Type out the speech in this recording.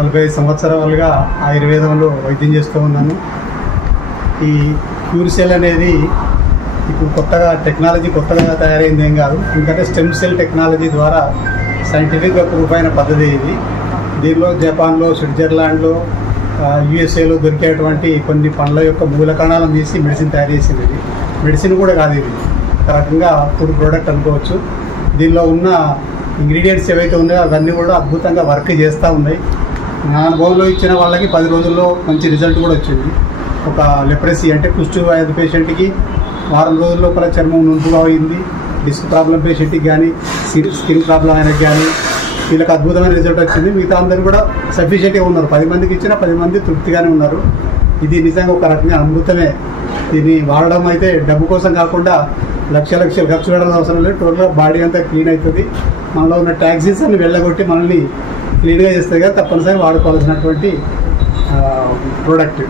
45 సంవత్సరాలుగా ఆయుర్వేదంలో వైద్యం చేస్తూ ఉన్నాను. ఈ క్యూర్సెల్ అనేది ఇప్పుడు కొత్తగా తయారైంది ఏం కాదు. ఎందుకంటే స్టెమ్ సెల్ టెక్నాలజీ ద్వారా సైంటిఫిక్గా ప్రూఫ్ అయిన పద్ధతి ఇది. దీనిలో జపాన్లో, స్విట్జర్లాండ్లో, యుఎస్ఏలో దొరికేటువంటి కొన్ని పండ్ల యొక్క మూల కణాలను తీసి మెడిసిన్ తయారు చేసింది. ఇది మెడిసిన్ కూడా కాదు, ఇది ఒక రకంగా ఫుడ్ ప్రోడక్ట్ అనుకోవచ్చు. దీనిలో ఉన్న ఇంగ్రీడియంట్స్ ఏవైతే ఉన్నాయో అవన్నీ కూడా అద్భుతంగా వర్క్ చేస్తూ ఉన్నాయి. నా అనుభవంలో ఇచ్చిన వాళ్ళకి 10 రోజుల్లో మంచి రిజల్ట్ కూడా వచ్చింది. ఒక లెప్రసీ అంటే కుష్టు వ్యాధి పేషెంట్కి వారం రోజుల లోపల చర్మం నుంపుగా అయింది. డిస్క్ ప్రాబ్లం పేషెంట్కి కానీ, స్కిన్ ప్రాబ్లం ఆయనకి కానీ వీళ్ళకి అద్భుతమైన రిజల్ట్ వచ్చింది. మిగతా అందరూ కూడా సఫిషియెంట్గా ఉన్నారు. 10 మందికి ఇచ్చిన 10 మంది తృప్తిగానే ఉన్నారు. ఇది నిజంగా ఒక రకంగా అమృతమే. దీన్ని వాడడం అయితే డబ్బు కోసం కాకుండా లక్షలు ఖర్చు పెట్టడం అవసరం లేదు. టోటల్గా బాడీ అంతా క్లీన్ అవుతుంది. మనలో ఉన్న టాక్సిన్స్ అన్ని వెళ్ళగొట్టి మనల్ని క్లీన్గా చేస్తుంది కదా, తప్పనిసరిగా వాడుకోవాల్సినటువంటి ప్రోడక్ట్.